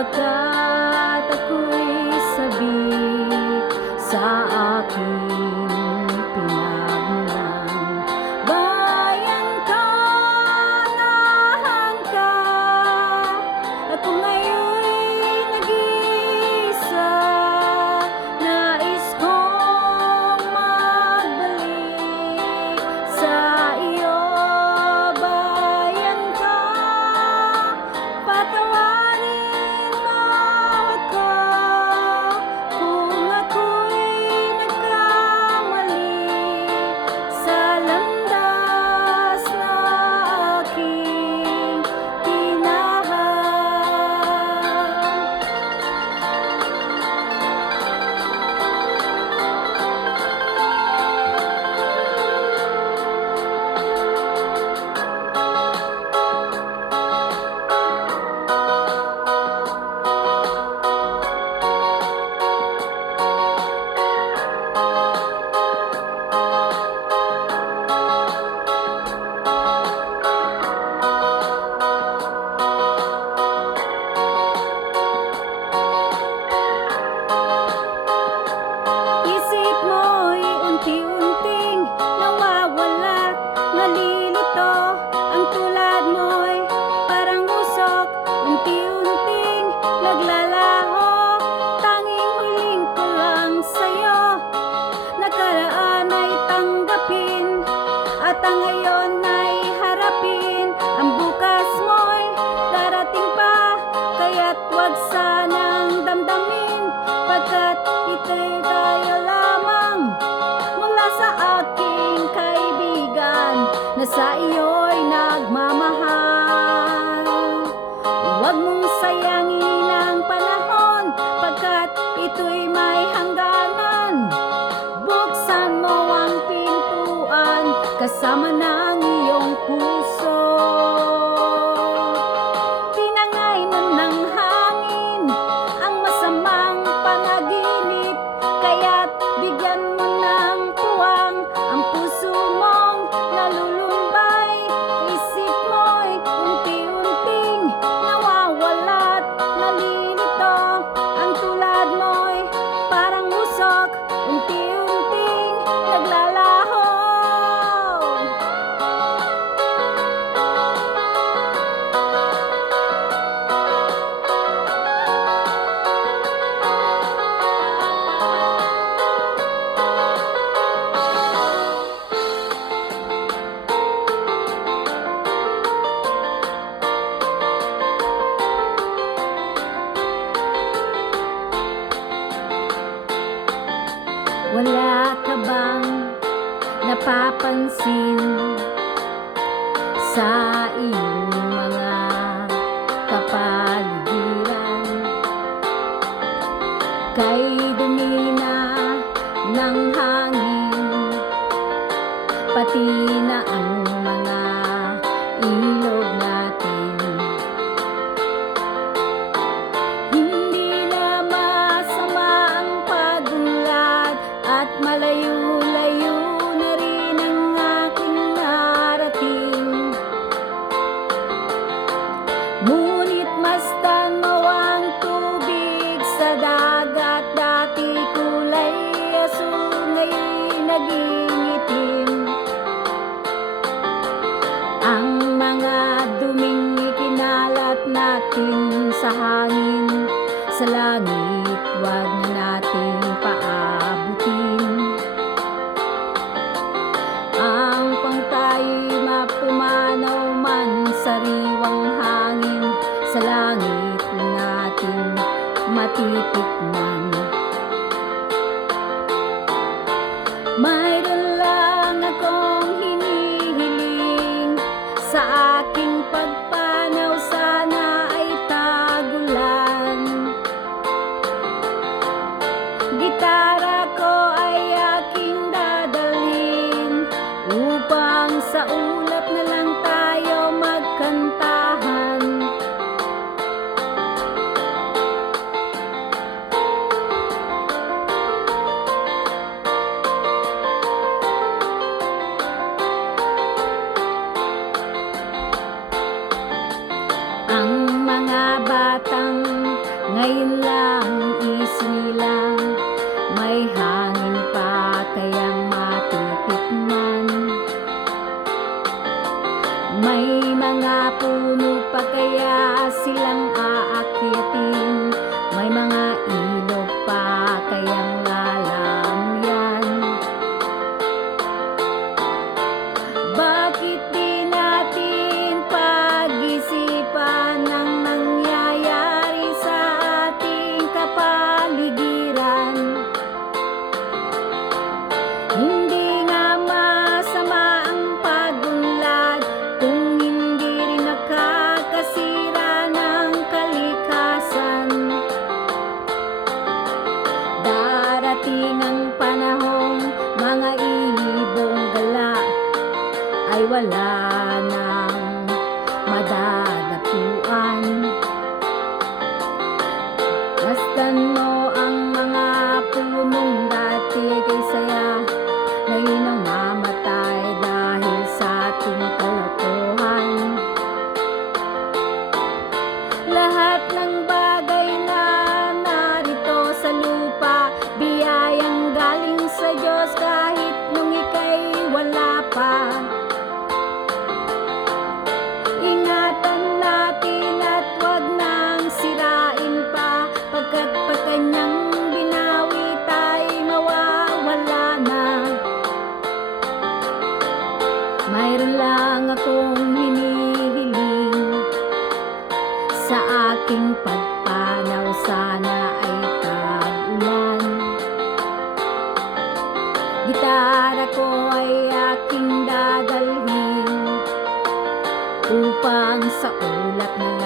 Pagkat ako'y sabik sa aking pinagmulan. Bayan ka, nahan ka, ako ngayon'y nag-iisa. Nais kong magbalik sa iyo. Bayan ka, patawarin mo ako kung ako'y nagkamali sa landas na aking tinahan. Isip mo'y unti-unting nawawala, nalilito. Ang tulad mo'y parang usok, unti-unting naglalaho. Tanging hiling ko lang sa'yo, nakaraan ay tanggapin, at ang ngayon ay harapin. Ang bukas mo'y darating pa, kaya't huwag sanang damdamin, pagkat ito'y tayo lamang mula sa aking kaibigan na sa iyo'y nagmamahal. Huwag mong sayangin ang panahon, pagkat ito'y may hangganan. Buksan mo ang pintuan kasama ng iyong puso. Tinangay na ng hangin ang masamang panaginip, kaya't bigyan mo ng puwang ang puso mong nalulumbay. Isip mo'y unti-unting nawawala't nalilito. Ang tulad mo'y parang usok, unti-unting naglalaho. Wala ka bang napapansin sa iyong mga kapaligiran? Kay dumi na ng hangin, pati na ang mga ilog natin. Hindi na masama ang pagunlad, at malayo-layo na rin ang aking narating. Ngunit masdan mo ang tubig sa dagat, dati kulay asul, ngayon naging itim. Ang mga duming ikinalat natin sa hangin, sa langit wag na nating paabutin. Ang pangtayo'y mapumanaw man, sariwang hangin sa langit natin matitikman. Mayroon lang akong hinihiling, sa aking pagpanaw sana ay tagulan. Gitara ko ay aking dadalhin, upang sa ulap na lang tayo magkantahan. Ang mga batang puno pa kaya silang aakyatin? May mga ilog pa kayang lalamyan? Bakit di natin pag-isipan ang nangyayari sa ating kapaligiran? Hindi nga masama ang pagunlad kung hindi rin nakakasira ng kalikasan. Darating ang panahong mga ibong gala ay wala nang madadapuan. Masdan mo ang mga punong dati kay saya, ngayon ang mamatay dahil sa ating kalokohan. Lahat ng bagay na narito sa lupa, biyayang galing sa Diyos kahit nung ika'y wala pa. Ingatan natin at wag nang sirain pa, pagkat pag kanyang binawi tayo'y mawawala na. Mayroon lang akong hinihiling sa aking pagpanaw, sana ay tag-ulan. Gitara ko ay aking dadalhin upang sa ulap na